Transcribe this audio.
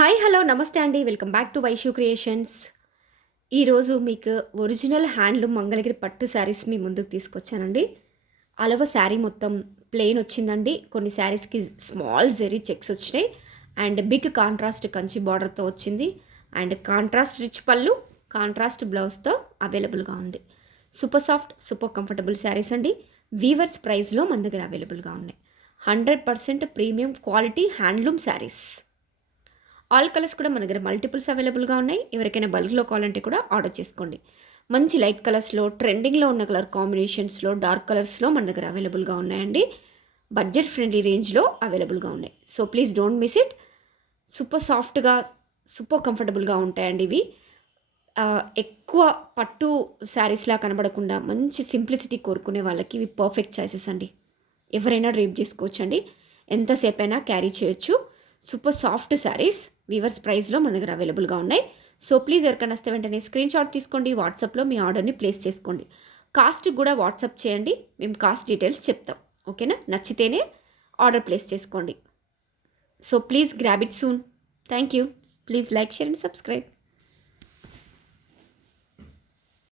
Hi hello నమస్తే అండి. Welcome back to Vaishu creations. ఈరోజు మీకు ఒరిజినల్ హ్యాండ్లూమ్ మంగళగిరి పట్టు శారీస్ మీ ముందుకు తీసుకొచ్చానండి. అలవ శారీ మొత్తం ప్లెయిన్ వచ్చిందండి. కొన్ని శారీస్కి స్మాల్ జెరీ చెక్స్ వచ్చినాయి అండ్ బిగ్ కాంట్రాస్ట్ కంచి బార్డర్తో వచ్చింది అండ్ కాంట్రాస్ట్ రిచ్ పళ్ళు, కాంట్రాస్ట్ బ్లౌజ్తో అవైలబుల్గా ఉంది. Super soft super comfortable saris అండి. వీవర్స్ ప్రైస్లో మన దగ్గర అవైలబుల్గా ఉన్నాయి. 100% premium quality handloom saris. All colours కూడా మన దగ్గర మల్టిపుల్స్ అవైలబుల్గా ఉన్నాయి. ఎవరికైనా బల్క్లో కావాలంటే కూడా ఆర్డర్ చేసుకోండి. మంచి లైట్ కలర్స్లో, ట్రెండింగ్లో ఉన్న కలర్ కాంబినేషన్స్లో, డార్క్ కలర్స్లో మన దగ్గర అవైలబుల్గా ఉన్నాయండి. బడ్జెట్ ఫ్రెండ్లీ రేంజ్లో అవైలబుల్గా ఉన్నాయి. So please don't miss it. Super సాఫ్ట్గా, సూపర్ కంఫర్టబుల్గా ఉంటాయండి ఇవి. ఎక్కువ పట్టు శారీస్లా కనబడకుండా మంచి సింప్లిసిటీ కోరుకునే వాళ్ళకి ఇవి పర్ఫెక్ట్ చాయిసెస్ అండి. ఎవరైనా డ్రేప్ చేసుకోవచ్చండి. ఎంతసేపు అయినా క్యారీ చేయొచ్చు. సూపర్ సాఫ్ట్ శారీస్ వీవర్స్ ప్రైస్లో మన దగ్గర అవైలబుల్గా ఉన్నాయి. సో ప్లీజ్ ఎవరికైనా వస్తే వెంటనే స్క్రీన్ షాట్ తీసుకోండి. వాట్సాప్లో మీ ఆర్డర్ని ప్లేస్ చేసుకోండి. కాస్ట్ కూడా వాట్సాప్ చేయండి. మేము కాస్ట్ డీటెయిల్స్ చెప్తాం. ఓకేనా? నచ్చితేనే ఆర్డర్ ప్లేస్ చేసుకోండి. So please grab it soon. Thank you. Please like, share and subscribe.